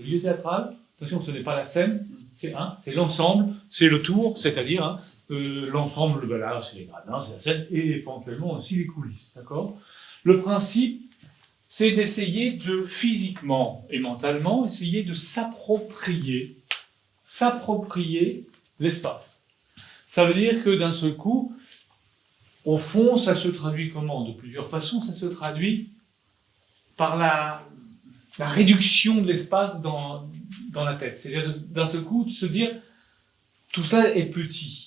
Le lieu théâtral, attention, ce n'est pas la scène, c'est l'ensemble, c'est le tour, c'est-à-dire l'ensemble, voilà, c'est les gradins, c'est la scène, et éventuellement aussi les coulisses, d'accord? Le principe, c'est d'essayer de, physiquement et mentalement, essayer de s'approprier l'espace. Ça veut dire que d'un seul coup, au fond, ça se traduit comment? De plusieurs façons, ça se traduit par la réduction de l'espace dans la tête. C'est-à-dire d'un seul coup de se dire tout ça est petit.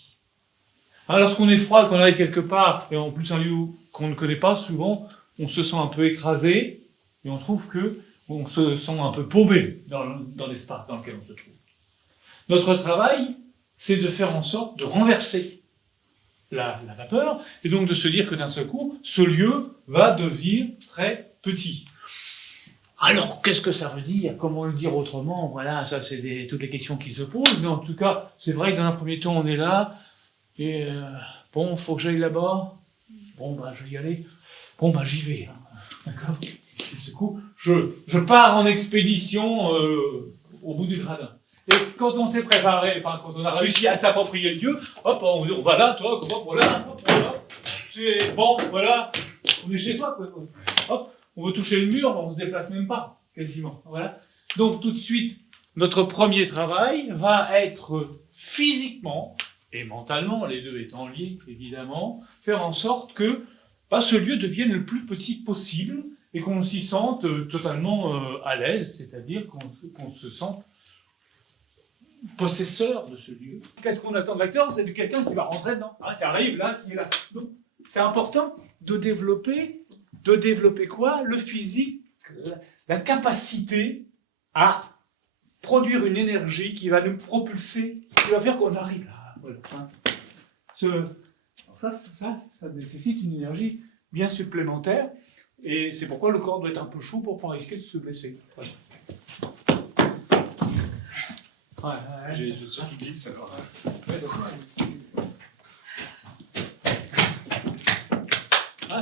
Alors, lorsqu'on est froid, qu'on arrive quelque part, et en plus un lieu qu'on ne connaît pas, souvent, on se sent un peu écrasé, et on trouve qu'on se sent un peu paumé dans l'espace dans lequel on se trouve. Notre travail, c'est de faire en sorte de renverser la vapeur, et donc de se dire que d'un seul coup, ce lieu va devenir très petit. Alors, qu'est-ce que ça veut dire? Comment le dire autrement? Voilà, ça c'est toutes les questions qui se posent, mais en tout cas, c'est vrai que dans un premier temps, on est là, et bon, faut que j'aille là-bas, bon, bah, je vais y aller, bon, bah, j'y vais, hein. D'accord? Du coup, je pars en expédition au bout du gradin. Et quand on s'est préparé, enfin, quand on a réussi à s'approprier le lieu, hop, on va là, toi, voilà, hop, voilà. Bon, voilà, on est chez soi, quoi. Hop, on veut toucher le mur, on se déplace même pas, quasiment. Voilà. Donc, tout de suite, notre premier travail va être physiquement et mentalement, les deux étant liés, évidemment, faire en sorte que ce lieu devienne le plus petit possible et qu'on s'y sente totalement à l'aise, c'est-à-dire qu'on se sente possesseur de ce lieu. Qu'est-ce qu'on attend de l'acteur? C'est de quelqu'un qui va rentrer dedans, qui arrive là, qui est là. Donc, c'est important de développer quoi? Le physique, la capacité à produire une énergie qui va nous propulser, qui va faire qu'on arrive là. Voilà. Ça nécessite une énergie bien supplémentaire, et c'est pourquoi le corps doit être un peu chaud pour pas risquer de se blesser. Voilà. J'ai sûr qu'il glisse alors.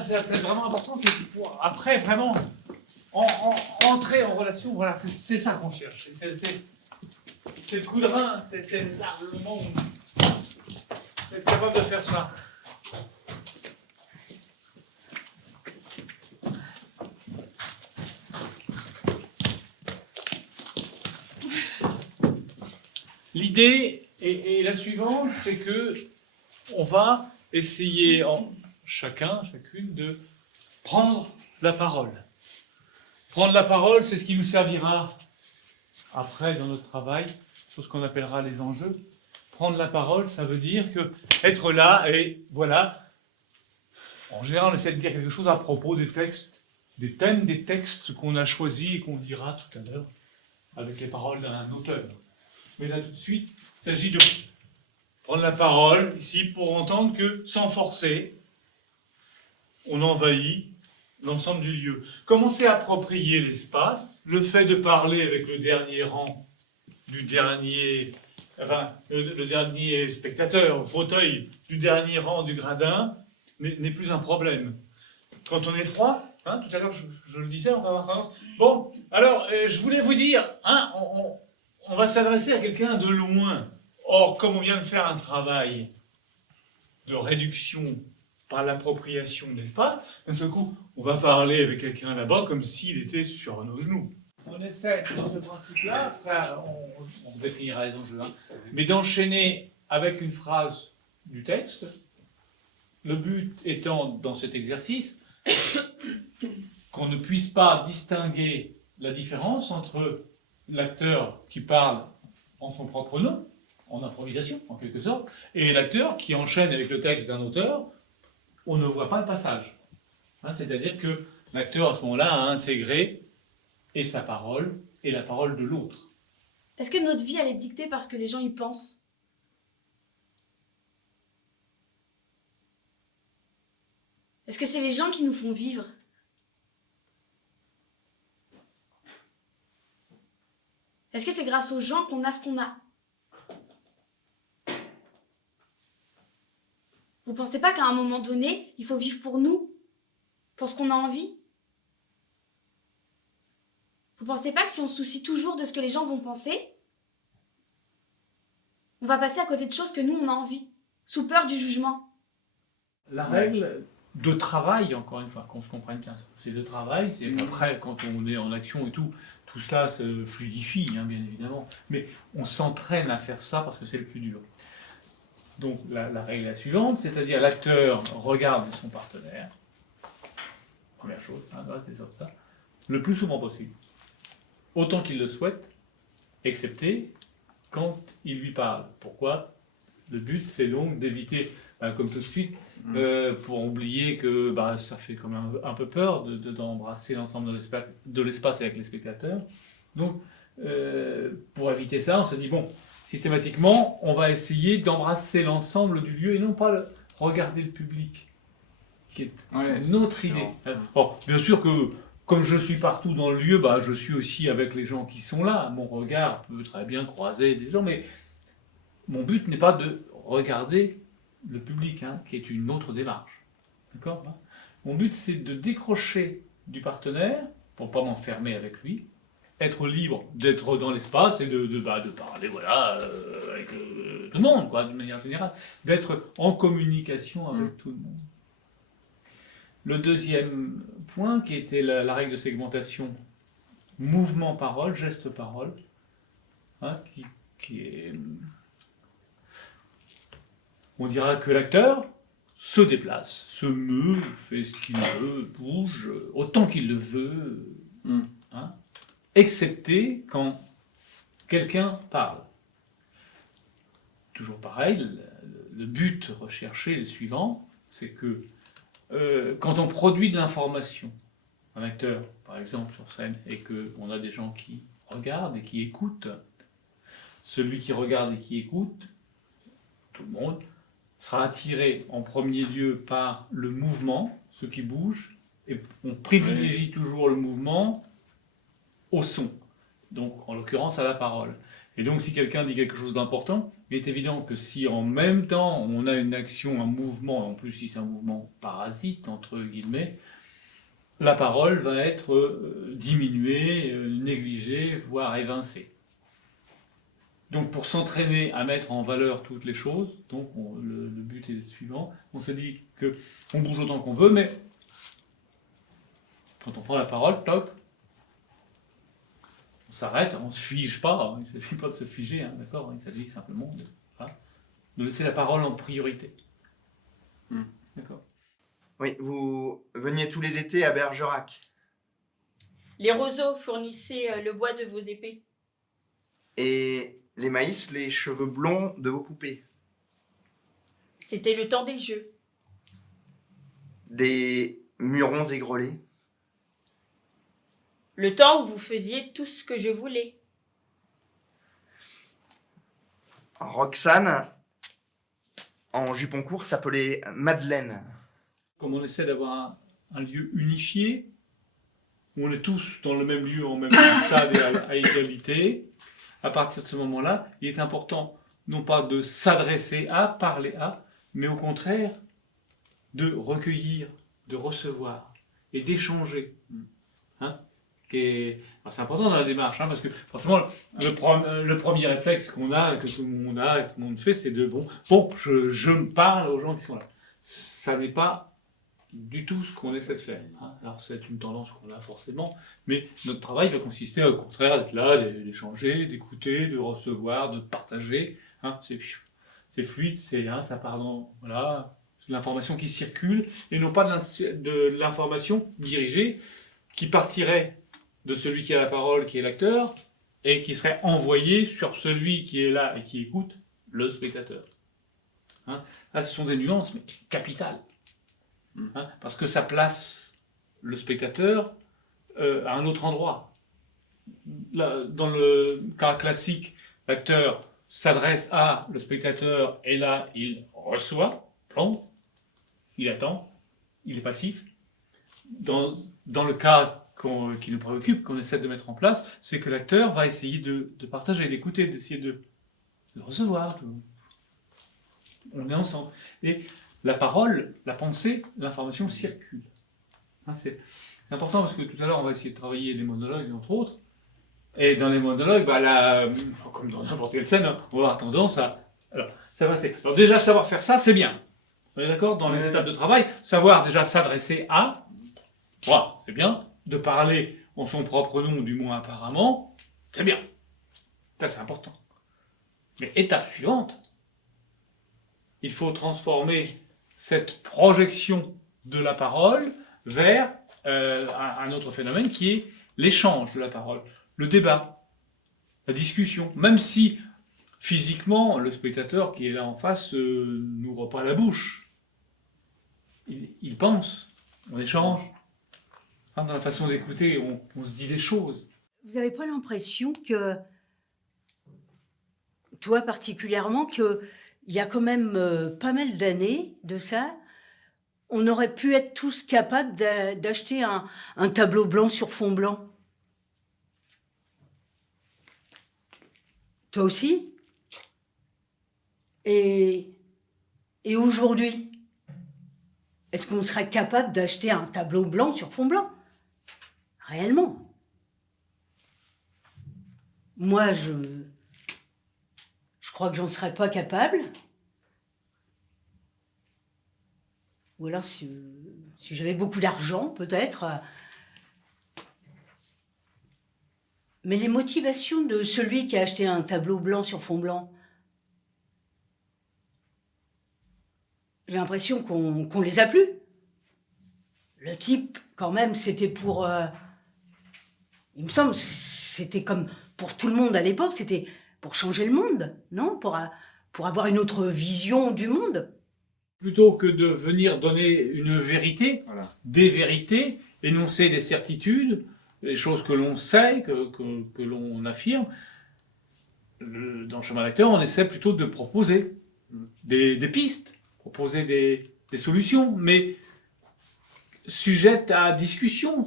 C'est vraiment important, c'est pour après vraiment entrer en relation. Voilà, c'est ça qu'on cherche. C'est le coup de rein, c'est le moment où c'est être capable de faire ça. L'idée est la suivante, c'est que on va essayer chacune, de prendre la parole. Prendre la parole, c'est ce qui nous servira après dans notre travail, sur ce qu'on appellera les enjeux. Prendre la parole, ça veut dire que être là et voilà. En général, on essaie de dire quelque chose à propos des textes, des thèmes des textes qu'on a choisis et qu'on dira tout à l'heure avec les paroles d'un auteur. Mais là, tout de suite, il s'agit de prendre la parole ici pour entendre que, sans forcer, on envahit l'ensemble du lieu. Commencer à approprier l'espace, le fait de parler avec le dernier rang du dernier, le dernier spectateur, au fauteuil du dernier rang du gradin, n'est plus un problème. Quand on est froid, tout à l'heure je le disais, on va avoir tendance. Bon, alors je voulais vous dire, on va s'adresser à quelqu'un de loin. Or, comme on vient de faire un travail de réduction par l'appropriation de l'espace, d'un seul coup, on va parler avec quelqu'un là-bas comme s'il était sur nos genoux. On essaie, dans ce principe-là, après on définira les enjeux, mais d'enchaîner avec une phrase du texte, le but étant, dans cet exercice, qu'on ne puisse pas distinguer la différence entre l'acteur qui parle en son propre nom, en improvisation, en quelque sorte, et l'acteur qui enchaîne avec le texte d'un auteur, on ne voit pas le passage. C'est-à-dire que l'acteur, à ce moment-là, a intégré et sa parole et la parole de l'autre. Est-ce que notre vie, elle est dictée par ce que les gens y pensent? Est-ce que c'est les gens qui nous font vivre? Est-ce que c'est grâce aux gens qu'on a ce qu'on a? Vous pensez pas qu'à un moment donné, il faut vivre pour nous? Pour ce qu'on a envie? Vous pensez pas que si on se soucie toujours de ce que les gens vont penser, on va passer à côté de choses que nous, on a envie, sous peur du jugement? La règle de travail, encore une fois, qu'on se comprenne bien, c'est de travail, c'est après, quand on est en action et tout cela se fluidifie, hein, bien évidemment, mais on s'entraîne à faire ça parce que c'est le plus dur. Donc la règle est la suivante, c'est-à-dire l'acteur regarde son partenaire, première chose, hein, c'est ça, le plus souvent possible, autant qu'il le souhaite, excepté quand il lui parle. Pourquoi? Le but, c'est donc d'éviter, comme tout de suite, pour oublier que ça fait quand même un peu peur d'embrasser l'ensemble de l'espace avec les spectateurs. Donc, pour éviter ça, on se dit, bon, systématiquement, on va essayer d'embrasser l'ensemble du lieu et non pas regarder le public, qui est une autre idée. Bon, bien sûr que, comme je suis partout dans le lieu, je suis aussi avec les gens qui sont là. Mon regard peut très bien croiser des gens, mais mon but n'est pas de regarder le public, qui est une autre démarche. D'accord ? Mon but, c'est de décrocher du partenaire, pour ne pas m'enfermer avec lui, être libre d'être dans l'espace et de parler avec tout le monde, d'une manière générale, d'être en communication avec tout le monde. Le deuxième point, qui était la règle de segmentation, mouvement-parole, geste-parole, qui est... On dira que l'acteur se déplace, se meut, fait ce qu'il veut, bouge autant qu'il le veut, excepté quand quelqu'un parle. Toujours pareil, le but recherché est le suivant, c'est que quand on produit de l'information, un acteur par exemple sur scène, et qu'on a des gens qui regardent et qui écoutent, celui qui regarde et qui écoute, tout le monde, sera attiré en premier lieu par le mouvement, ce qui bouge, et on privilégie toujours le mouvement au son, donc en l'occurrence à la parole. Et donc si quelqu'un dit quelque chose d'important, il est évident que si en même temps on a une action, un mouvement, en plus si c'est un mouvement parasite, entre guillemets, la parole va être diminuée, négligée, voire évincée. Donc pour s'entraîner à mettre en valeur toutes les choses, donc le but est le suivant, on se dit qu'on bouge autant qu'on veut, mais quand on prend la parole, toc, on s'arrête, on ne se fige pas, il ne s'agit pas de se figer, d'accord, il s'agit simplement de laisser la parole en priorité. D'accord. Oui, vous veniez tous les étés à Bergerac. Les roseaux fournissaient le bois de vos épées. Et les maïs, les cheveux blonds de vos poupées. C'était le temps des jeux. Des murons aigrelés. Le temps où vous faisiez tout ce que je voulais. Roxane, en jupon court, s'appelait Madeleine. Comme on essaie d'avoir un lieu unifié, où on est tous dans le même lieu, en même stade et à égalité, à partir de ce moment-là, il est important non pas de s'adresser à, parler à, mais au contraire de recueillir, de recevoir et d'échanger. C'est important dans la démarche, parce que forcément le premier réflexe qu'on a, que tout le monde a, que tout le monde fait, c'est je me parle aux gens qui sont là. Ça n'est pas du tout ce qu'on essaie de faire. Alors c'est une tendance qu'on a forcément, mais notre travail va consister au contraire d'être là, d'échanger, d'écouter, de recevoir, de partager. C'est fluide, ça part dans c'est l'information qui circule, et non pas de l'information dirigée qui partirait de celui qui a la parole, qui est l'acteur, et qui serait envoyée sur celui qui est là et qui écoute, le spectateur. Là, ce sont des nuances, mais capitales. Parce que ça place le spectateur à un autre endroit. dans le cas classique, l'acteur s'adresse à le spectateur et là, il reçoit, plomb, il attend, il est passif. Dans le cas qui nous préoccupe, qu'on essaie de mettre en place, c'est que l'acteur va essayer de partager, d'écouter, d'essayer de recevoir. On est ensemble. Et la parole, la pensée, l'information circule. Hein, c'est important parce que tout à l'heure, on va essayer de travailler les monologues, entre autres. Et dans les monologues, comme dans n'importe quelle scène, on va avoir tendance à... Alors, alors déjà, savoir faire ça, c'est bien. On est d'accord? Dans les étapes de travail, savoir déjà s'adresser à... Voilà, c'est bien. De parler en son propre nom, du moins apparemment, c'est bien. Ça, c'est important. Mais étape suivante, il faut transformer cette projection de la parole vers un autre phénomène qui est l'échange de la parole, le débat, la discussion. Même si physiquement, le spectateur qui est là en face n'ouvre pas la bouche. Il pense, on échange. Dans la façon d'écouter, on se dit des choses. Vous n'avez pas l'impression que, toi particulièrement, qu'il y a quand même pas mal d'années de ça, on aurait pu être tous capables d'acheter un tableau blanc sur fond blanc? Toi aussi? Et aujourd'hui, est-ce qu'on serait capable d'acheter un tableau blanc sur fond blanc? Réellement. Moi, je crois que j'en serais pas capable. Ou alors, si j'avais beaucoup d'argent, peut-être. Mais les motivations de celui qui a acheté un tableau blanc sur fond blanc, j'ai l'impression qu'on les a plus. Le type, quand même, c'était pour... il me semble, c'était comme pour tout le monde à l'époque, c'était pour changer le monde, non? Pour avoir une autre vision du monde. Plutôt que de venir donner une vérité, Voilà. des vérités, énoncer des certitudes, les choses que l'on sait, que l'on affirme, dans le chemin d'acteur, on essaie plutôt de proposer des pistes, proposer des solutions, mais sujettes à discussion,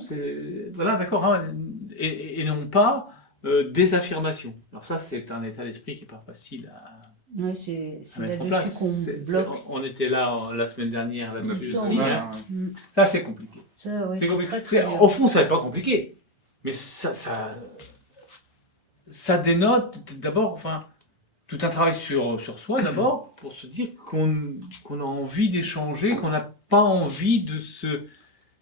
voilà, d'accord, hein, et non pas des affirmations. Alors ça, c'est un état d'esprit qui n'est pas facile Ouais, c'est à mettre en là-dessus place. qu'on bloque. On était là la semaine dernière là-dessus Ça, aussi. ouais. Hein. Ça, c'est compliqué. Ça, ouais, C'est compliqué. très, très bien. Au fond, ça n'est pas compliqué, mais ça dénote d'abord, enfin, tout un travail sur soi d'abord, pour se dire qu'on a envie d'échanger, qu'on n'a pas envie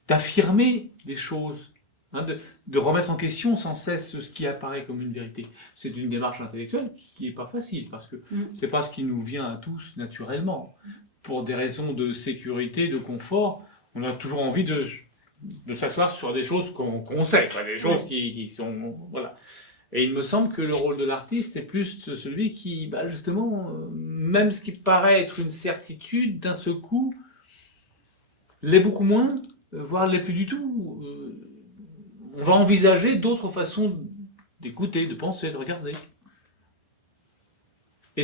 d'affirmer des choses, hein, de remettre en question sans cesse ce qui apparaît comme une vérité. C'est une démarche intellectuelle qui n'est pas facile, parce que c'est pas ce qui nous vient à tous naturellement. Pour des raisons de sécurité, de confort, on a toujours envie de s'asseoir sur des choses qu'on sait, quoi, des choses qui sont... Voilà. Et il me semble que le rôle de l'artiste est plus celui qui, justement, même ce qui paraît être une certitude, d'un seul coup, l'est beaucoup moins, voire l'est plus du tout. On va envisager d'autres façons d'écouter, de penser, de regarder. Et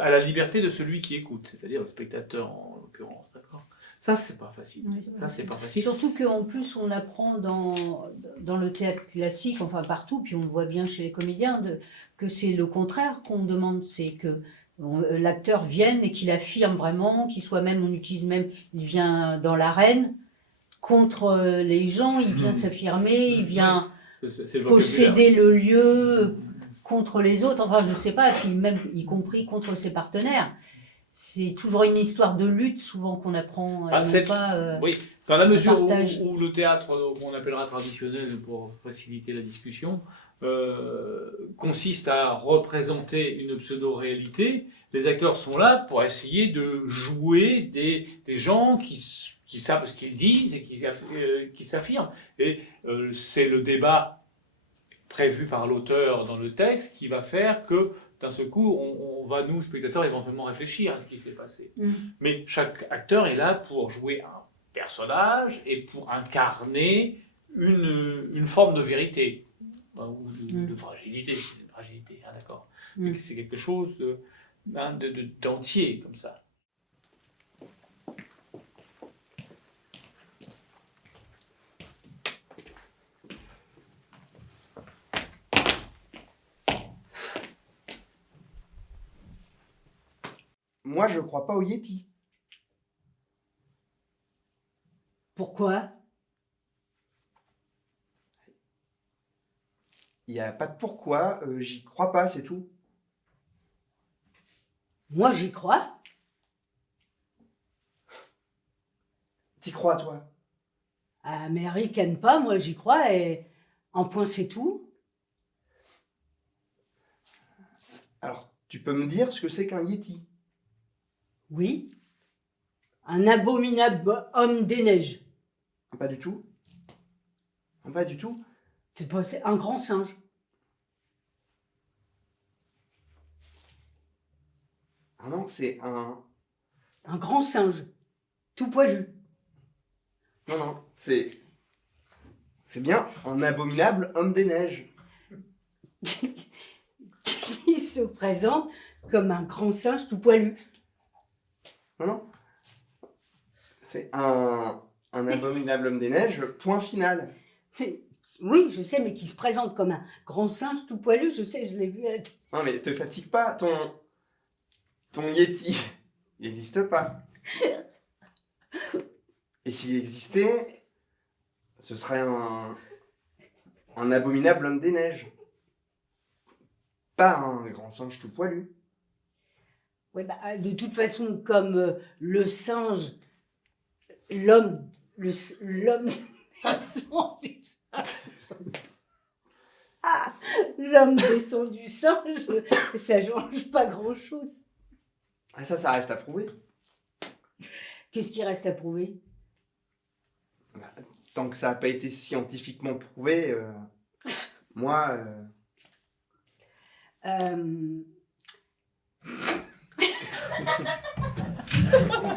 à la liberté de celui qui écoute, c'est-à-dire le spectateur en l'occurrence, d'accord ? Ça, c'est pas facile. Oui, Ça, c'est pas facile. Surtout qu'en plus, on apprend dans le théâtre classique, enfin partout, puis on le voit bien chez les comédiens, que c'est le contraire qu'on demande, c'est que l'acteur vienne et qu'il affirme vraiment, qu'il soit même, on utilise même, il vient dans l'arène, contre les gens, il vient s'affirmer, il vient C'est le posséder le lieu contre les autres, enfin je sais pas, puis même y compris contre ses partenaires. C'est toujours une histoire de lutte, souvent, qu'on apprend, oui, dans la mesure partage. où le théâtre, qu'on appellera traditionnel pour faciliter la discussion, consiste à représenter une pseudo-réalité, les acteurs sont là pour essayer de jouer des gens qui savent ce qu'ils disent et qui s'affirment. Et c'est le débat prévu par l'auteur dans le texte qui va faire que d'un seul coup, on va, nous, spectateurs, éventuellement réfléchir à ce qui s'est passé. Mais chaque acteur est là pour jouer un personnage et pour incarner une forme de vérité. ou de fragilité, c'est une fragilité, hein, d'accord. Mm. Mais c'est quelque chose d'entier, comme ça. Moi, je crois pas au Yeti. Pourquoi? Il n'y a pas de pourquoi, j'y crois pas, c'est tout. Moi, j'y crois. T'y crois, toi? Ah, mais ricane pas, moi j'y crois, et en point c'est tout. Alors, tu peux me dire ce que c'est qu'un Yeti? Oui. Un abominable homme des neiges. Pas du tout. Pas du tout. C'est un grand singe. Ah non, c'est un... Un grand singe. Tout poilu. Non, non, c'est... C'est bien un abominable homme des neiges. Qui se présente comme un grand singe tout poilu. Non, non. C'est un abominable homme des neiges, point final. Mais- oui, je sais, mais qui se présente comme un grand singe tout poilu, je sais, je l'ai vu à la télé. Non, mais te fatigue pas, ton Yeti, il n'existe pas. Et s'il existait, ce serait un abominable homme des neiges. Pas un grand singe tout poilu. Ouais, bah, de toute façon, comme le singe, l'homme descend du singe. Ah, l'homme descend du singe, ça change pas grand-chose. Ah, ça reste à prouver. Qu'est-ce qui reste à prouver? Tant que ça n'a pas été scientifiquement prouvé, moi...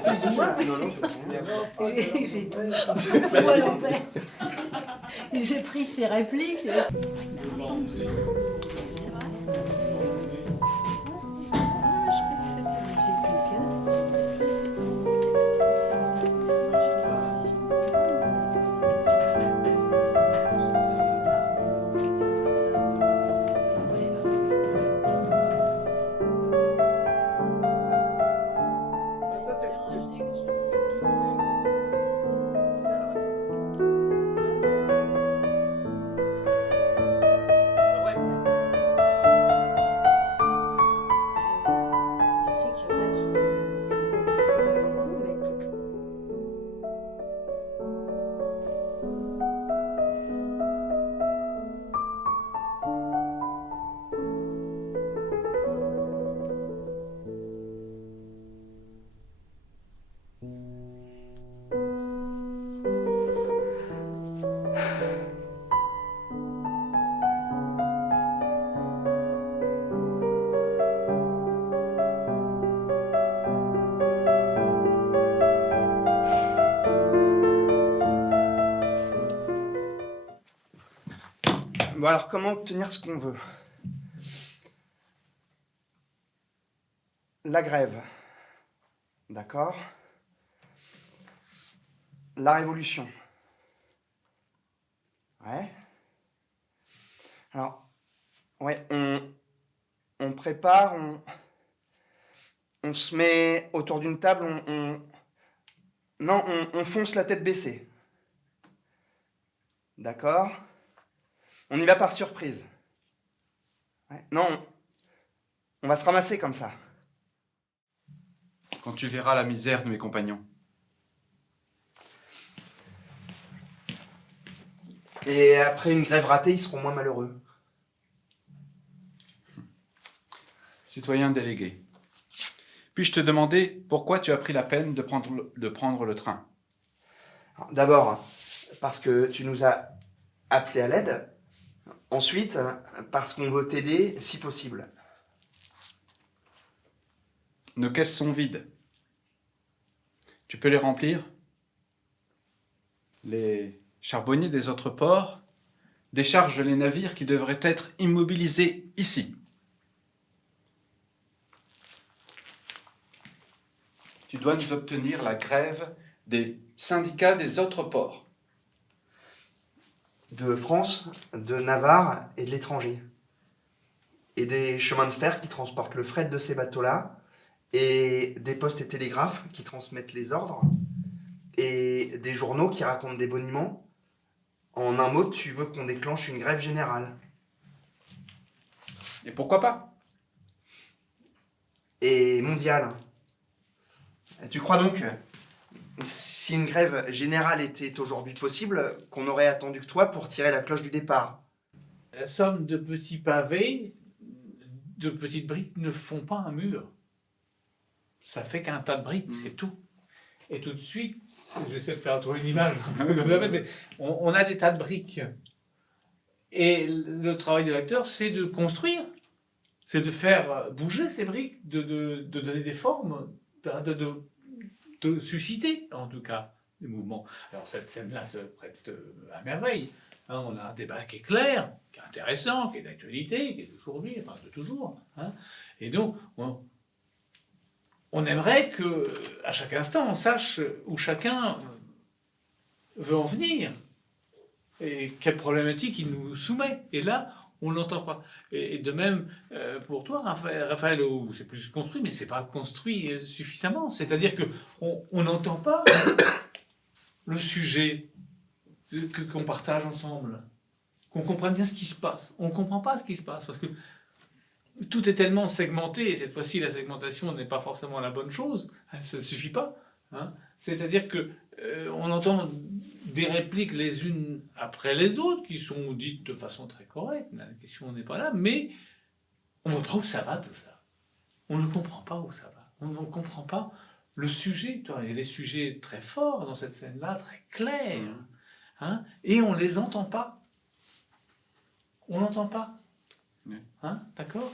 Excuse-moi, Non, non, c'est pas bien. j'ai tout à l'envers. J'ai pris ses répliques. Je sais qu'il y en a qui Bon alors, comment obtenir ce qu'on veut? La grève. D'accord. La révolution. Ouais. Alors, ouais, on prépare, on se met autour d'une table, non, on fonce la tête baissée. D'accord. On y va par surprise. Ouais. Non, on va se ramasser comme ça. Quand tu verras la misère de mes compagnons. Et après une grève ratée, ils seront moins malheureux. Citoyen délégué, puis-je te demander pourquoi tu as pris la peine de prendre le train? D'abord, parce que tu nous as appelés à l'aide. Ensuite, parce qu'on veut t'aider si possible. Nos caisses sont vides. Tu peux les remplir? Les charbonniers des autres ports décharge les navires qui devraient être immobilisés ici. Tu dois nous obtenir la grève des syndicats des autres ports. De France, de Navarre et de l'étranger. Et des chemins de fer qui transportent le fret de ces bateaux-là, et des postes et télégraphes qui transmettent les ordres, et des journaux qui racontent des boniments. En un mot, tu veux qu'on déclenche une grève générale. Et pourquoi pas? Et mondiale. Tu crois donc, si une grève générale était aujourd'hui possible, qu'on aurait attendu que toi pour tirer la cloche du départ? La somme de petits pavés, de petites briques ne font pas un mur. Ça fait qu'un tas de briques, c'est tout. Et tout de suite, j'essaie de faire trouver une image, mais on a des tas de briques. Et le travail de l'acteur, c'est de construire, c'est de faire bouger ces briques, de donner des formes, de susciter, en tout cas, des mouvements. Alors cette scène-là se prête à merveille. Hein, on a un débat qui est clair, qui est intéressant, qui est d'actualité, qui est d'aujourd'hui, enfin de toujours. Hein. Et donc, on aimerait que, à chaque instant, on sache où chacun veut en venir et quelle problématique il nous soumet. Et là, on ne l'entend pas. Et de même, pour toi, Raphaël, c'est plus construit, mais ce n'est pas construit suffisamment. C'est-à-dire qu'on n'entend pas le sujet qu'on partage ensemble, qu'on comprenne bien ce qui se passe. On ne comprend pas ce qui se passe, parce que tout est tellement segmenté, et cette fois-ci, la segmentation n'est pas forcément la bonne chose, hein, ça ne suffit pas. Hein. C'est-à-dire que on entend des répliques les unes après les autres, qui sont dites de façon très correcte, la question n'est pas là, mais on ne voit pas où ça va tout ça. On ne comprend pas où ça va. On ne comprend pas le sujet. Il y a des sujets très forts dans cette scène-là, très clairs, hein, et on ne les entend pas. On n'entend pas. Hein, d'accord ?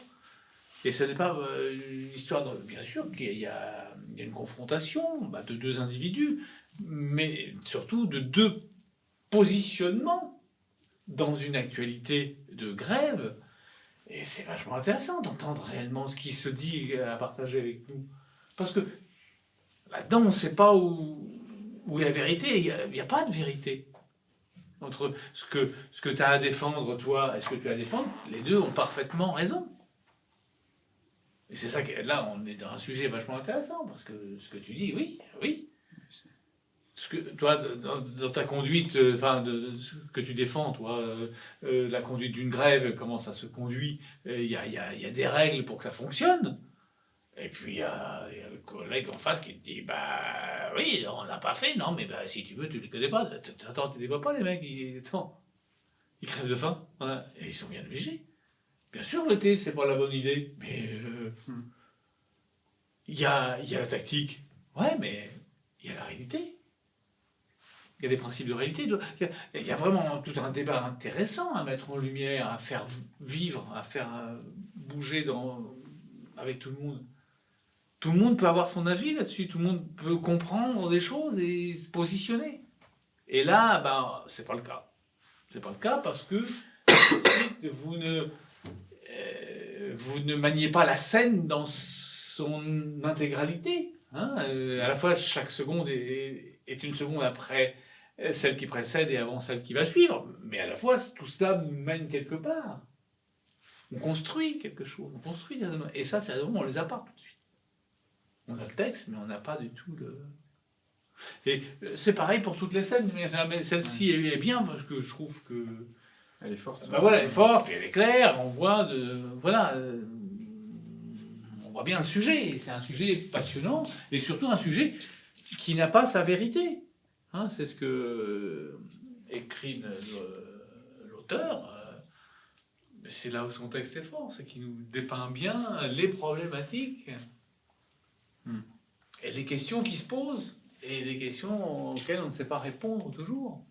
Et ce n'est pas une histoire, bien sûr, qu'il y a une confrontation de deux individus, mais surtout de deux positionnements dans une actualité de grève. Et c'est vachement intéressant d'entendre réellement ce qui se dit à partager avec nous. Parce que là-dedans, on ne sait pas où est la vérité. Il n'y a pas de vérité. Entre ce que tu as à défendre, toi, et ce que tu as à défendre, les deux ont parfaitement raison. Et c'est ça que là, on est dans un sujet vachement intéressant, parce que ce que tu dis, oui. Ce que, toi, dans ta conduite, de ce que tu défends, toi, la conduite d'une grève, comment ça se conduit, il y a des règles pour que ça fonctionne. Et puis il y a le collègue en face qui te dit, oui, on l'a pas fait, non, mais si tu veux, tu les connais pas. Attends, tu les vois pas, les mecs, ils crèvent de faim, voilà. Et ils sont bien obligés. Bien sûr, l'été, c'est pas la bonne idée, mais il y a la tactique. Ouais, mais il y a la réalité. Il y a des principes de réalité. Il y a vraiment tout un débat intéressant à mettre en lumière, à faire vivre, à faire bouger avec tout le monde. Tout le monde peut avoir son avis là-dessus, tout le monde peut comprendre des choses et se positionner. Et là, c'est pas le cas. C'est pas le cas parce que vous ne maniez pas la scène dans son intégralité. Hein. À la fois, chaque seconde est une seconde après celle qui précède et avant celle qui va suivre. Mais à la fois, tout cela nous mène quelque part. On construit quelque chose. On construit des éléments. Et ça, sérieusement, on les a pas tout de suite. On a le texte, mais on n'a pas du tout le... Et c'est pareil pour toutes les scènes. Mais celle-ci est bien parce que je trouve que... Elle est forte. Voilà, elle est forte, puis elle est claire, on voit on voit bien le sujet. C'est un sujet passionnant et surtout un sujet qui n'a pas sa vérité. Hein, c'est ce que écrit l'auteur. C'est là où son texte est fort, c'est qu'il nous dépeint bien les problématiques et les questions qui se posent et les questions auxquelles on ne sait pas répondre toujours.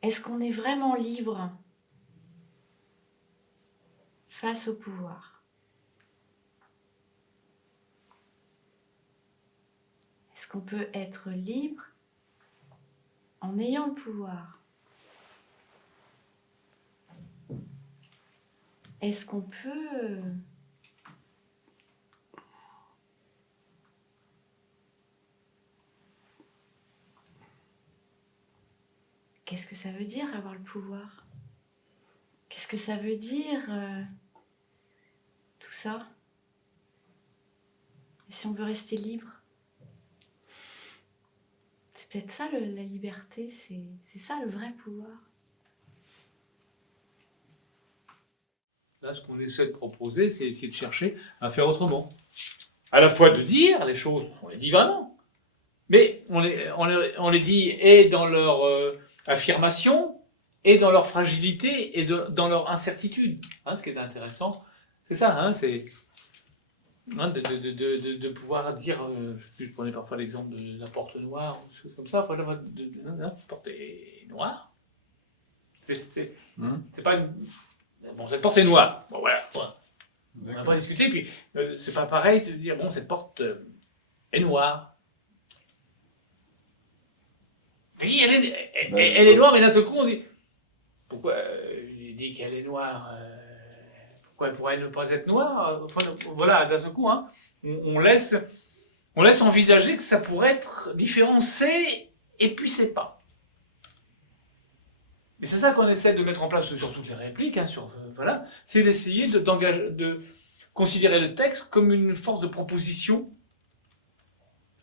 Est-ce qu'on est vraiment libre face au pouvoir? Est-ce Est-ce qu'on peut être libre en ayant le pouvoir? Est-ce qu'on peut qu'est-ce que ça veut dire avoir le pouvoir? Qu'est-ce que ça veut dire tout ça? Et si on veut rester libre? C'est peut-être ça la liberté, c'est ça le vrai pouvoir. Là, ce qu'on essaie de proposer, c'est essayer de chercher à faire autrement. À la fois de dire les choses, on les dit vraiment, mais on les dit et dans leur affirmation, et dans leur fragilité, et dans leur incertitude. Hein, ce qui est intéressant, c'est ça, hein, c'est de pouvoir dire, je prenais parfois l'exemple de la porte noire, ou des choses comme ça, voilà, la porte est noire. C'est pas une... Bon, cette porte est noire. Bon, voilà. On n'a pas discuté. Puis, c'est pas pareil de dire, bon, cette porte est noire. Oui, elle est noire, mais d'un seul coup, on dit, pourquoi il dit qu'elle est noire pourquoi elle pourrait ne pas être noire? Enfin, voilà, d'un seul coup, hein, on laisse envisager que ça pourrait être différencé, et puis c'est pas. Et c'est ça qu'on essaie de mettre en place sur toutes les répliques, hein, voilà, c'est d'essayer de considérer le texte comme une force de proposition,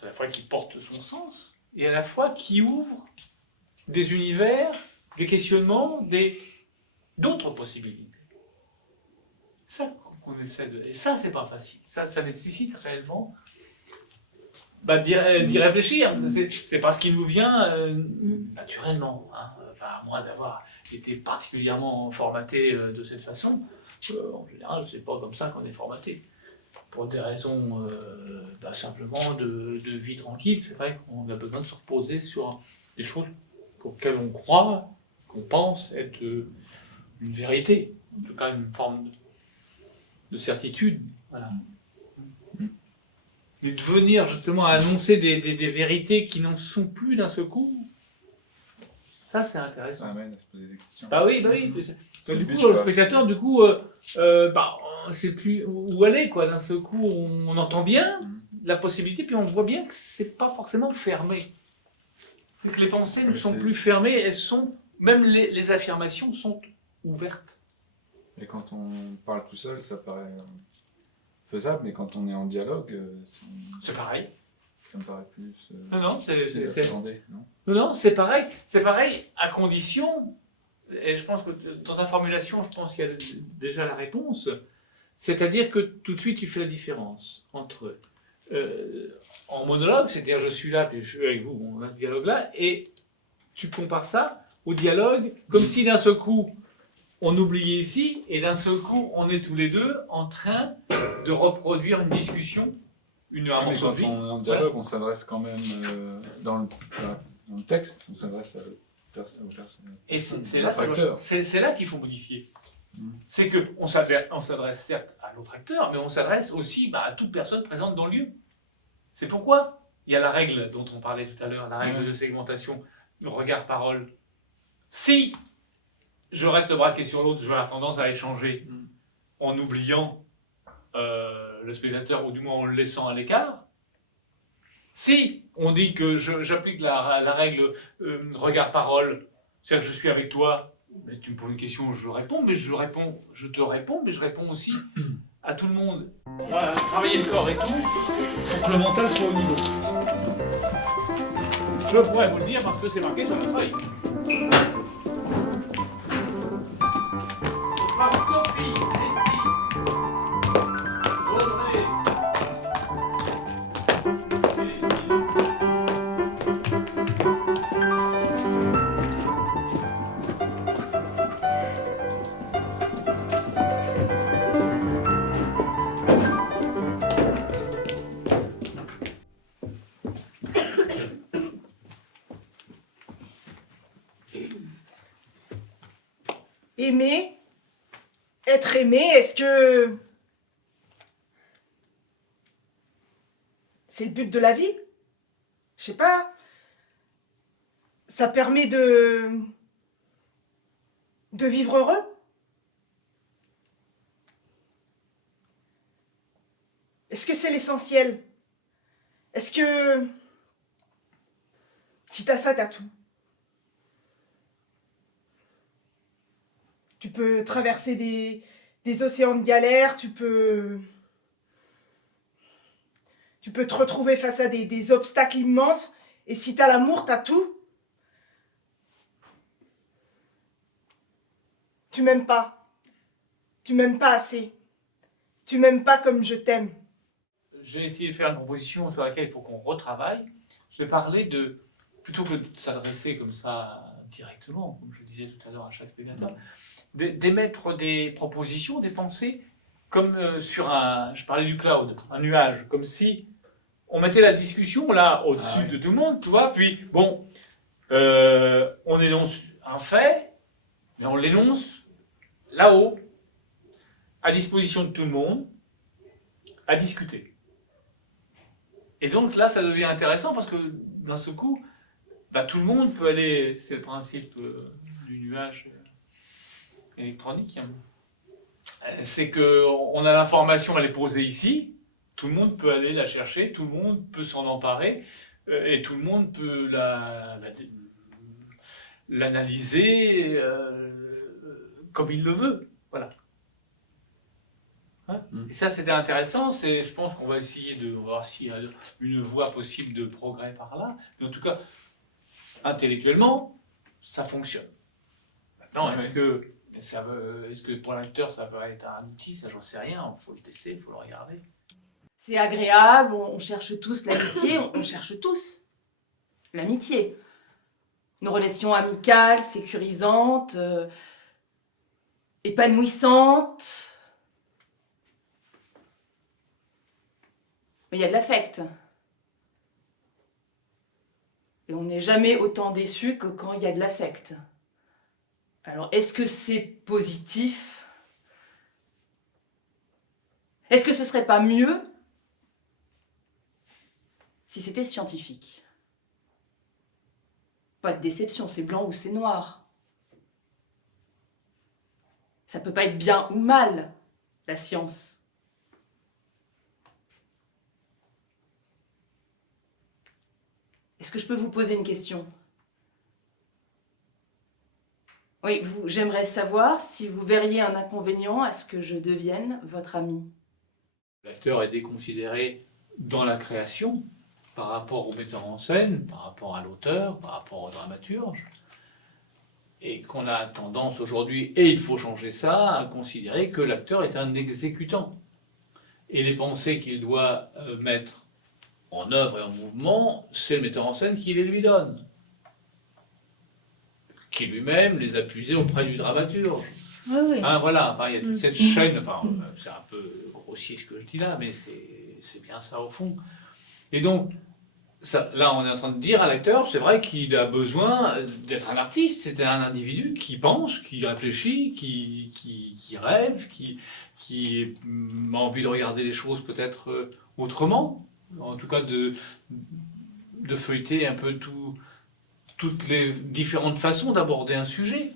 à la fois qui porte son sens, et à la fois qui ouvre des univers, des questionnements, d'autres possibilités. C'est ça qu'on essaie de... Et ça, c'est pas facile. Ça nécessite réellement d'y réfléchir. C'est pas ce qui nous vient naturellement, hein. Enfin, à moins d'avoir été particulièrement formaté de cette façon, en général, c'est pas comme ça qu'on est formaté. Pour des raisons simplement de vie tranquille, c'est vrai qu'on a besoin de se reposer sur des choses auxquelles on croit, qu'on pense être une vérité, en tout cas une forme de certitude. Voilà. Et de venir justement annoncer des vérités qui n'en sont plus d'un seul coup, ça c'est intéressant. Ça amène à se poser des questions. Bah oui. Du coup, le spectateur, on sait plus où aller, quoi. D'un seul coup, on entend bien la possibilité, puis on voit bien que c'est pas forcément fermé. C'est que les pensées ne sont plus fermées, elles sont, même les affirmations sont ouvertes. Et quand on parle tout seul, ça paraît faisable, mais quand on est en dialogue, C'est pareil. ça me paraît plus... Non, appréhendé, non Non, c'est pareil. C'est pareil à condition, et je pense que dans ta formulation, je pense qu'il y a déjà la réponse, c'est-à-dire que tout de suite tu fais la différence entre en monologue, c'est-à-dire je suis là, puis je suis avec vous, on a ce dialogue-là, et tu compares ça au dialogue, comme si d'un seul coup on oubliait ici, et d'un seul coup on est tous les deux en train de reproduire une discussion, une mais quand vie. on est en dialogue, on s'adresse quand même dans le texte, on s'adresse aux personnes. Et c'est là qu'il faut modifier. C'est qu'on s'adresse certes à l'autre acteur, mais on s'adresse aussi à toute personne présente dans le lieu. C'est pourquoi il y a la règle dont on parlait tout à l'heure, la règle de segmentation, regard-parole. Si je reste braqué sur l'autre, je vais avoir tendance à échanger en oubliant le spectateur, ou du moins en le laissant à l'écart. Si on dit que j'applique la règle regard-parole, c'est-à-dire que je suis avec toi, mais tu me poses une question, je réponds, mais je te réponds, mais je réponds aussi à tout le monde. Voilà, travailler le corps et tout, pour que le mental soit au niveau. Je pourrais vous le dire parce que c'est marqué sur la feuille. Sophie, Christine, Audrey. Aimer, être aimé, est-ce que c'est le but de la vie? je sais pas, ça permet de vivre heureux. Est-ce que c'est l'essentiel? Est-ce que si t'as ça, t'as tout? Tu peux traverser des océans de galères, tu peux te retrouver face à des obstacles immenses, et si t'as l'amour, t'as tout. Tu m'aimes pas. Tu m'aimes pas assez. Tu m'aimes pas comme je t'aime. J'ai essayé de faire une proposition sur laquelle il faut qu'on retravaille. Je vais parler de, plutôt que de s'adresser comme ça directement, comme je le disais tout à l'heure à chaque spectateur, d'émettre des propositions, des pensées, comme sur je parlais du cloud, un nuage, comme si on mettait la discussion là au-dessus de tout le monde, tu vois, puis bon, on énonce un fait, mais on l'énonce là-haut, à disposition de tout le monde, à discuter. Et donc là, ça devient intéressant parce que d'un seul coup, tout le monde peut aller, c'est le principe du nuage électronique, c'est qu'on a l'information, elle est posée ici, tout le monde peut aller la chercher, tout le monde peut s'en emparer, et tout le monde peut l'analyser comme il le veut. Voilà. Et ça, c'était intéressant. Je pense qu'on va essayer on va voir s'il y a une voie possible de progrès par là. Mais en tout cas, intellectuellement, ça fonctionne. Maintenant, est-ce que pour l'acteur, ça va être un outil? Ça, j'en sais rien. Il faut le tester, il faut le regarder. C'est agréable, on cherche tous l'amitié, on cherche tous l'amitié. Une relation amicale, sécurisante, épanouissante. Mais il y a de l'affect. Et on n'est jamais autant déçu que quand il y a de l'affect. Alors, est-ce que c'est positif? Est-ce que ce serait pas mieux si c'était scientifique? Pas de déception, c'est blanc ou c'est noir. Ça peut pas être bien ou mal, la science. Est-ce que je peux vous poser une question? Oui, j'aimerais savoir si vous verriez un inconvénient à ce que je devienne votre ami. L'acteur est déconsidéré dans la création par rapport au metteur en scène, par rapport à l'auteur, par rapport au dramaturge, et qu'on a tendance aujourd'hui, et il faut changer ça, à considérer que l'acteur est un exécutant. Et les pensées qu'il doit mettre en œuvre et en mouvement, c'est le metteur en scène qui les lui donne, qui lui-même les a puisés auprès du dramaturge. Oui, oui. Voilà, il y a toute cette chaîne, c'est un peu grossier ce que je dis là, mais c'est bien ça au fond. Et donc, là on est en train de dire à l'acteur, c'est vrai qu'il a besoin d'être un artiste, c'est un individu qui pense, qui réfléchit, qui rêve, qui a envie de regarder les choses peut-être autrement, en tout cas de feuilleter un peu toutes les différentes façons d'aborder un sujet,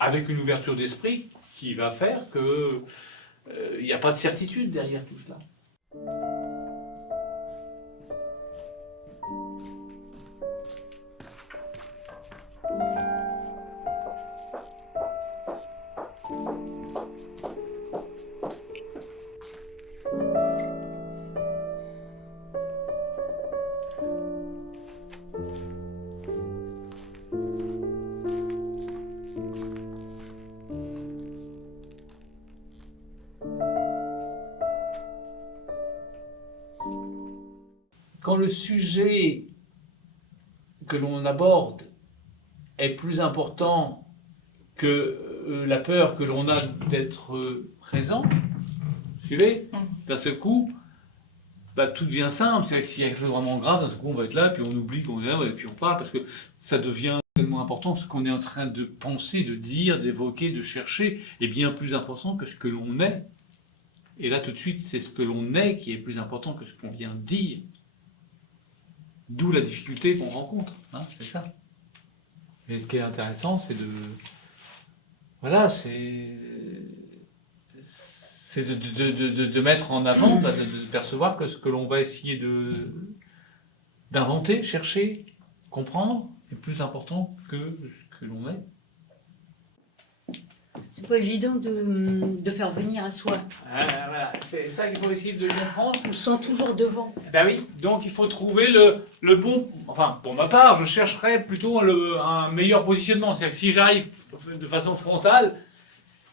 avec une ouverture d'esprit qui va faire qu'il n'y a pas de certitude derrière tout cela. Quand le sujet que l'on aborde est plus important que la peur que l'on a d'être présent, vous suivez? D'un seul coup, tout devient simple. C'est-à-dire que s'il y a quelque chose de vraiment grave, d'un seul coup on va être là, puis on oublie qu'on est là, et puis on parle, parce que ça devient tellement important. Ce qu'on est en train de penser, de dire, d'évoquer, de chercher, est bien plus important que ce que l'on est. Et là, tout de suite, c'est ce que l'on est qui est plus important que ce qu'on vient de dire. D'où la difficulté qu'on rencontre, hein, c'est ça. Mais ce qui est intéressant, c'est de... Voilà, c'est de mettre en avant, de percevoir que ce que l'on va essayer d'inventer, chercher, comprendre, est plus important que ce que l'on est. C'est pas évident de faire venir à soi. Voilà, c'est ça qu'il faut essayer de comprendre. On se sent toujours devant. Ben oui, donc il faut trouver le bon... Enfin, pour ma part, je chercherais plutôt un meilleur positionnement. C'est-à-dire que si j'arrive de façon frontale,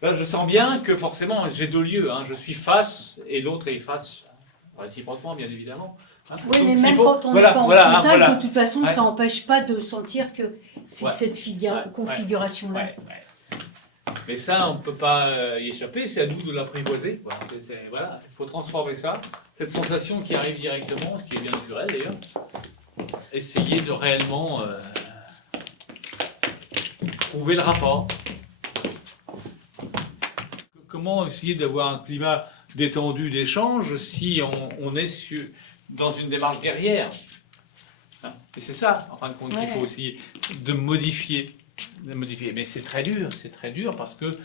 là, je sens bien que forcément, j'ai deux lieux. Hein. Je suis face et l'autre est face, réciproquement, bien évidemment. Hein. Oui, Donc, mais il même faut- quand on voilà, n'est pas en voilà, hein, frontal, voilà. de toute façon, Ouais. ça n'empêche pas de sentir que c'est Ouais. cette Ouais. configuration-là. Ouais, ouais. Mais ça, on ne peut pas y échapper, c'est à nous de l'apprivoiser. Voilà, voilà, il faut transformer ça, cette sensation qui arrive directement, ce qui est bien naturel d'ailleurs, essayer de réellement trouver le rapport. Comment essayer d'avoir un climat détendu d'échange si on est dans une démarche guerrière, hein. Et c'est ça, en fin de compte, qu'il faut aussi de modifier. Mais c'est très dur parce que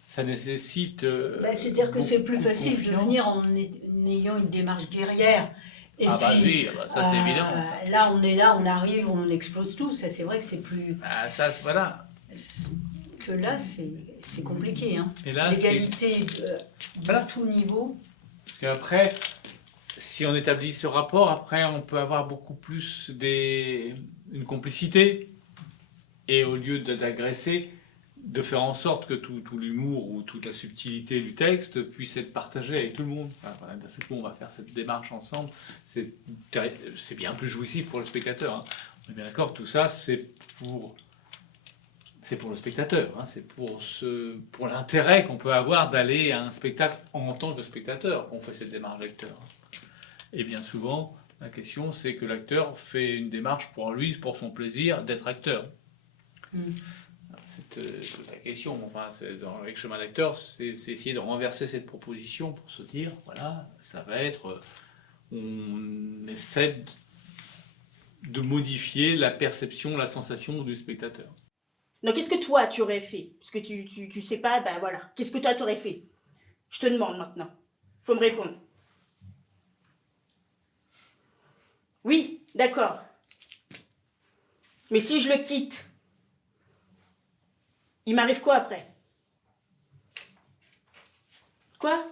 ça nécessite... C'est-à-dire que c'est plus beaucoup de facile de confiance. venir en ayant une démarche guerrière. Et Ah bah puis, oui, ça c'est évident. Là, on arrive, on explose tout. Ça, c'est vrai que c'est plus... Ah, ça, voilà. Que là, c'est compliqué. Hein. Et là, L'égalité Voilà. de tout niveau. Parce qu'après, si on établit ce rapport, après on peut avoir beaucoup plus une complicité. Et au lieu d'agresser, de faire en sorte que tout l'humour ou toute la subtilité du texte puisse être partagé avec tout le monde. Enfin, d'un seul coup, on va faire cette démarche ensemble. C'est bien plus jouissif pour le spectateur. Hein. On est bien d'accord, tout ça, c'est pour le spectateur. Hein. C'est pour l'intérêt qu'on peut avoir d'aller à un spectacle en tant que spectateur qu'on fait cette démarche d'acteur. Et bien souvent, la question, c'est que l'acteur fait une démarche pour lui, pour son plaisir d'être acteur. C'est toute la question. Enfin, dans les chemins d'acteur, c'est essayer de renverser cette proposition pour se dire, voilà, ça va être... on essaie de modifier la perception, la sensation du spectateur. Donc, qu'est-ce que toi, tu aurais fait? Parce que tu sais pas, ben voilà. Qu'est-ce que toi, tu aurais fait? Je te demande maintenant. Faut me répondre. Oui, d'accord. Mais si je le quitte, il m'arrive quoi après? Quoi?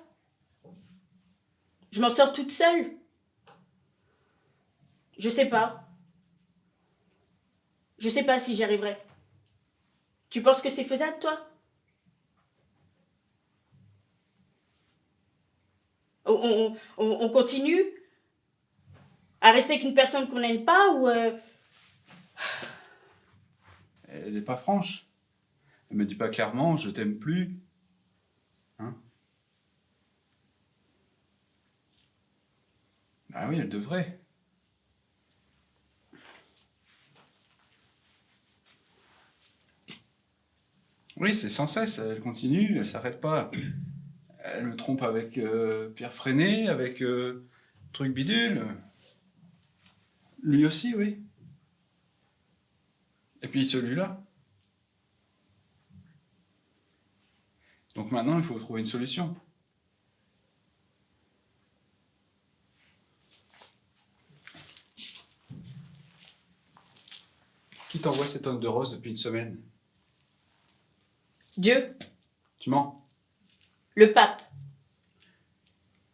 Je m'en sors toute seule? Je sais pas. Je sais pas si j'y arriverai. Tu penses que c'est faisable, toi? On continue à rester avec une personne qu'on n'aime pas ou... Elle n'est pas franche. Elle me dit pas clairement, je t'aime plus. Hein? Ah oui, elle devrait. Oui, c'est sans cesse, elle continue, elle s'arrête pas. Elle me trompe avec Pierre Freinet, avec truc bidule. Lui aussi, oui. Et puis celui-là. Donc maintenant, il faut trouver une solution. Qui t'envoie ces tonnes de roses depuis une semaine? Dieu, Tu mens? le pape.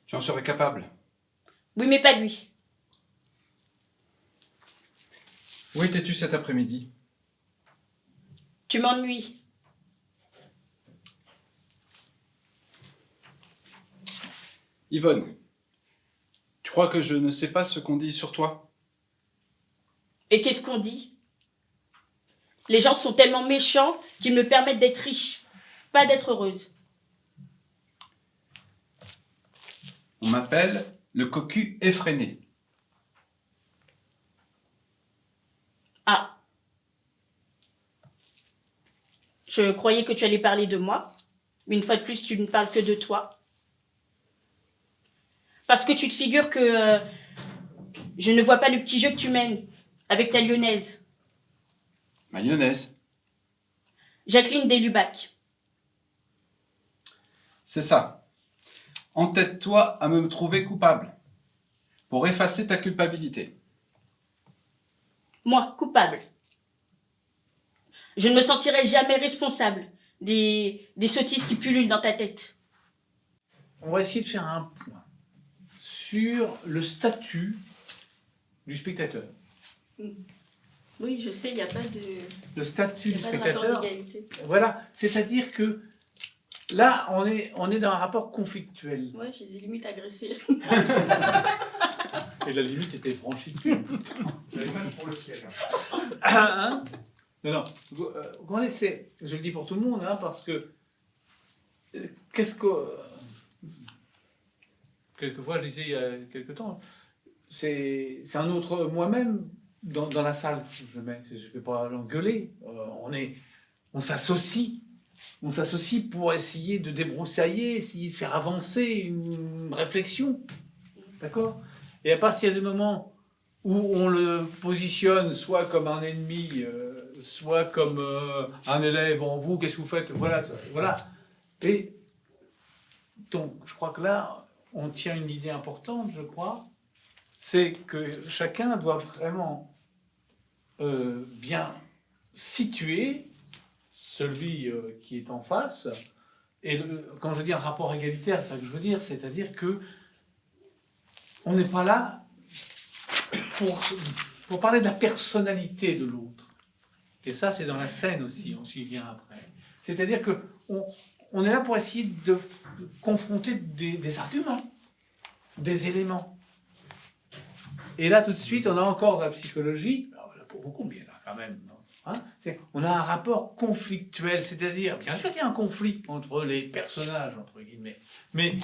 Tu en serais capable? Oui, mais pas lui. Où étais-tu cet après-midi? Tu m'ennuies. Yvonne, tu crois que je ne sais pas ce qu'on dit sur toi? Et qu'est-ce qu'on dit? Les gens sont tellement méchants qu'ils me permettent d'être riche, pas d'être heureuse. On m'appelle le cocu effréné. Ah. Je croyais que tu allais parler de moi. Mais une fois de plus, tu ne parles que de toi. Parce que tu te figures que Je ne vois pas le petit jeu que tu mènes avec ta lyonnaise. Mayonnaise. Jacqueline Delubac. C'est ça. Entête-toi à me trouver coupable pour effacer ta culpabilité. Moi, coupable. Je ne me sentirai jamais responsable des sottises qui pullulent dans ta tête. On va essayer de faire un point sur le statut du spectateur. Oui, je sais, il n'y a pas de, Le statut il y du a pas de rapport spectateur, d'égalité. voilà, c'est-à-dire que là, on est dans un rapport conflictuel. Ouais, je les ai limite agressés. Et la limite était franchie depuis longtemps. J'avais mal pour le siège. Hein? Non, non. Vous comprenez, je le dis pour tout le monde, hein, parce que qu'est-ce que quelquefois je disais il y a quelque temps, c'est un autre moi-même dans la salle. Je ne vais pas l'engueuler. On s'associe pour essayer de débroussailler, essayer de faire avancer une réflexion, d'accord? Et à partir du moment où on le positionne soit comme un ennemi, soit comme un élève en vous, qu'est-ce que vous faites? Voilà, voilà. Et donc, je crois que là, on tient une idée importante, je crois, c'est que chacun doit vraiment bien situer celui qui est en face. Et quand je dis un rapport égalitaire, c'est ça que je veux dire, c'est-à-dire que on n'est pas là pour parler de la personnalité de l'autre. Et ça, c'est dans la scène aussi, on s'y vient après. C'est-à-dire que on est là pour essayer de confronter des arguments, des éléments. Et là, tout de suite, on a encore de la psychologie, alors, là, pour beaucoup, mais là, quand même, hein, on a un rapport conflictuel, c'est-à-dire, bien sûr qu'il y a un conflit entre les personnages, entre guillemets, mais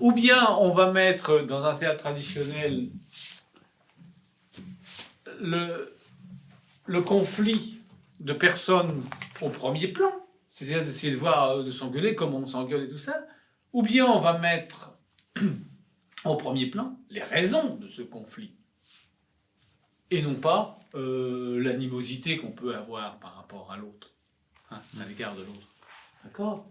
ou bien on va mettre dans un théâtre traditionnel le conflit de personnes au premier plan, c'est-à-dire d'essayer de voir, de s'engueuler, comment on s'engueule et tout ça, ou bien on va mettre au premier plan les raisons de ce conflit, et non pas l'animosité qu'on peut avoir par rapport à l'autre, hein, à l'égard de l'autre. D'accord?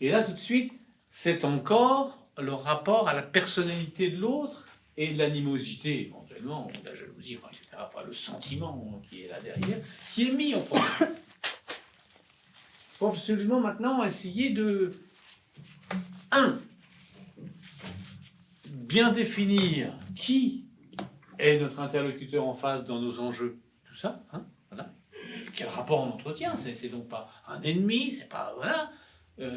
Et là, tout de suite, c'est encore le rapport à la personnalité de l'autre et l'animosité, éventuellement, ou la jalousie, enfin, etc., enfin, le sentiment qui est là derrière, qui est mis en premier. Il faut absolument maintenant essayer de, bien définir qui est notre interlocuteur en face dans nos enjeux, tout ça, hein, voilà. Quel rapport on entretient, c'est donc pas un ennemi, c'est pas, voilà,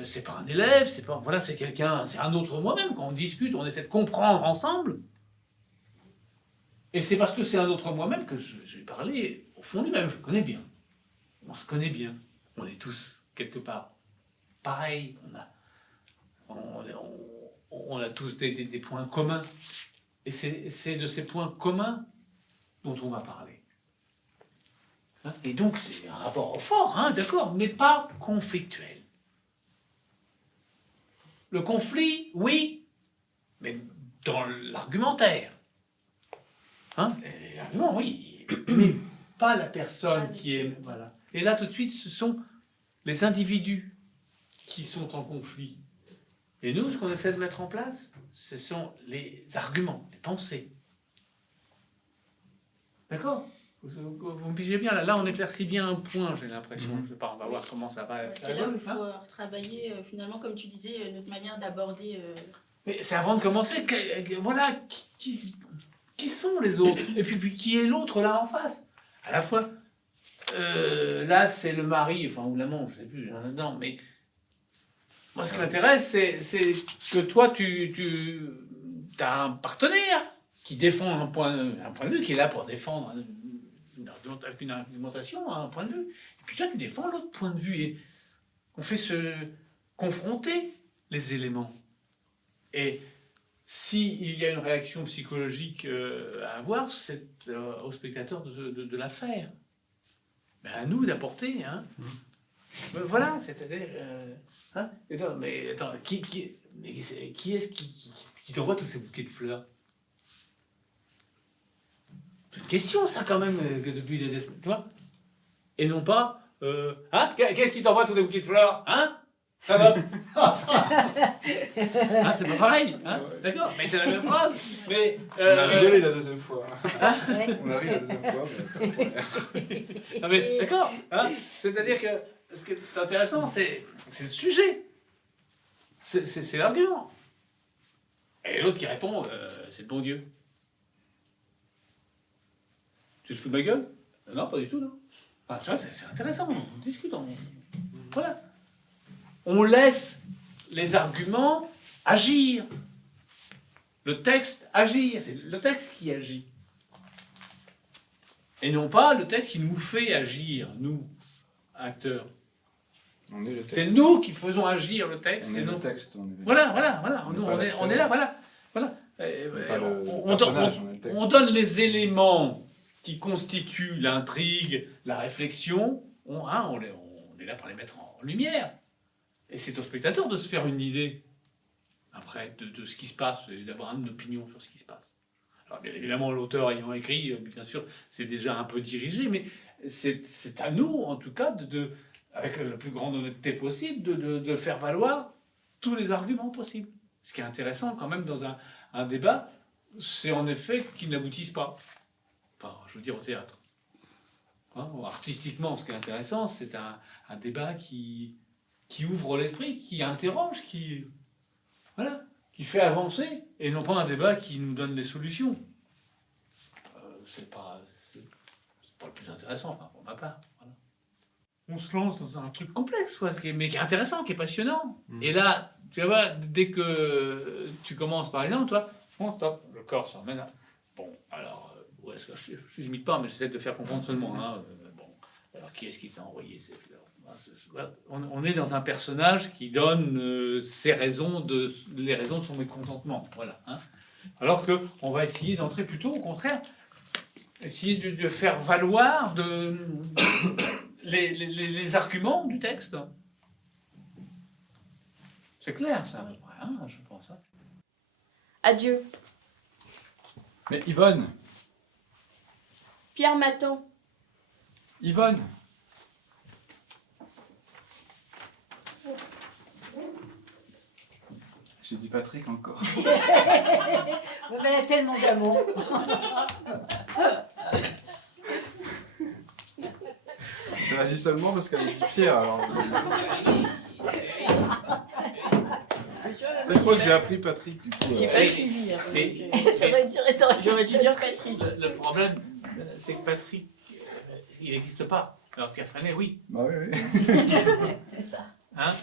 c'est pas un élève, c'est pas, voilà, c'est quelqu'un, c'est un autre moi-même. Quand on discute, on essaie de comprendre ensemble. Et c'est parce que c'est un autre moi-même que je vais parler au fond du même. Je le connais bien. On se connaît bien. On est tous quelque part pareil. On a tous des points communs. Et c'est de ces points communs dont on va parler. Hein? Et donc, c'est un rapport fort, hein, d'accord, mais pas conflictuel. Le conflit, oui, mais dans l'argumentaire. Hein? L'argument, oui, mais pas la personne qui est... Voilà. Et là, tout de suite, ce sont les individus qui sont en conflit. Et nous, ce qu'on essaie de mettre en place, ce sont les arguments, les pensées. D'accord? Vous me pigez bien, là on éclaircit bien un point, j'ai l'impression. Je sais pas, on va voir comment ça va. C'est là où il faut retravailler, finalement, comme tu disais, notre manière d'aborder... Mais c'est avant de commencer, voilà, qui sont les autres? Et puis qui est l'autre là en face? À la fois, là c'est le mari, enfin, ou l'amant, je sais plus, là-dedans, mais moi ce qui m'intéresse, c'est que toi, tu as un partenaire qui défend un point de vue, qui est là pour défendre avec une argumentation, un point de vue. Et puis toi, tu défends l'autre point de vue. Et on fait se confronter les éléments. Et s'il y a une réaction psychologique à avoir, c'est au spectateur de la faire. Ben à nous d'apporter. Hein. Voilà, c'est-à-dire... hein. Mais attends, qui est-ce qui t'envoie tous ces bouquets de fleurs? C'est une question, ça, quand même, depuis des semaines, tu vois. Et non pas, hein, qu'est-ce qui t'envoie tous les bouquets de fleurs, hein? Ça va? Hein, c'est pas pareil, hein? D'accord, mais c'est la même phrase. Mais, On a rigolé la deuxième fois. Ouais. On a ri la deuxième fois. Mais... non, mais d'accord, hein? C'est-à-dire que ce qui est intéressant, c'est le sujet. C'est l'argument. Et l'autre qui répond, c'est le bon Dieu. Tu te fous de ma gueule? Non, pas du tout, non. Ah, tu vois, c'est intéressant, on discute, voilà. On laisse les arguments agir. Le texte agir, c'est le texte qui agit. Et non pas le texte qui nous fait agir, nous, acteurs. On est le texte. C'est nous qui faisons agir le texte. On et est non... le texte. On est... Voilà. On est Nous, pas on l'acteur. est là, voilà. pas le On personnage, on est le texte. on donne les éléments qui constituent l'intrigue, la réflexion. On est là pour les mettre en lumière. Et c'est au spectateur de se faire une idée, après, de ce qui se passe, et d'avoir une opinion sur ce qui se passe. Alors, bien évidemment, l'auteur ayant écrit, bien sûr, c'est déjà un peu dirigé, mais c'est à nous, en tout cas, avec la plus grande honnêteté possible, de faire valoir tous les arguments possibles. Ce qui est intéressant, quand même, dans un débat, c'est en effet qu'ils n'aboutissent pas. Enfin, je veux dire, au théâtre. Hein, artistiquement, ce qui est intéressant, c'est un débat qui ouvre l'esprit, qui interroge, qui fait avancer, et non pas un débat qui nous donne des solutions. C'est pas le plus intéressant, enfin, pour ma part. Voilà. On se lance dans un truc complexe, mais qui est intéressant, qui est passionnant. Et là, tu vois, dès que tu commences, par exemple, toi, bon, top, le corps s'emmène à... Bon, alors, où est-ce que je n'imite pas, mais j'essaie de faire comprendre seulement. Hein, bon, alors, qui est-ce qui t'a envoyé ces fleurs? On est dans un personnage qui donne les raisons de son mécontentement. Voilà, hein. Alors qu'on va essayer d'entrer plutôt, au contraire, essayer de faire valoir les arguments du texte. C'est clair, ça, hein, je pense. Hein. Adieu. Mais Yvonne, Pierre m'attend. Yvonne. J'ai dit Patrick encore. Mais elle a tellement d'amour. J'ai réagi seulement parce qu'elle a dit Pierre. Alors... C'est quoi que j'ai appris Patrick du coup. J'ai pas suivi. Hein, Et- J'aurais dû dire Patrick. Le problème, c'est que Patrick, il n'existe pas. Alors Pierre Freinet, oui. Bah oui, oui. C'est ça. Hein,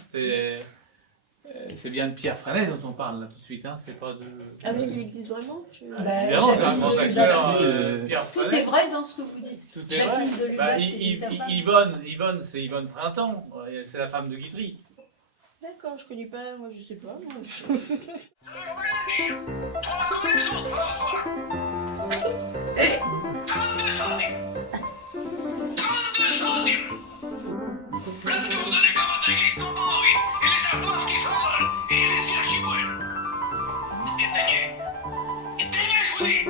c'est bien de Pierre Freinet dont on parle là tout de suite. Hein, c'est pas de. Ah, parce qu'il existe vraiment Bah, Évidemment, c'est un Jacqueline grand de acteur. Lubac. Pierre Tout est Freinet. vrai dans ce que vous dites. Tout est Jacqueline vrai. de Bah, Lubac, c'est sa femme. Yvonne, c'est Yvonne Printemps. C'est la femme de Guitry. D'accord, je connais pas, moi je sais pas. Moi. Plein de vous donner comme qui tombent en envie, et les ardoises qui s'envolent, et les cires qui brûlent. Éteignez, je vous dis.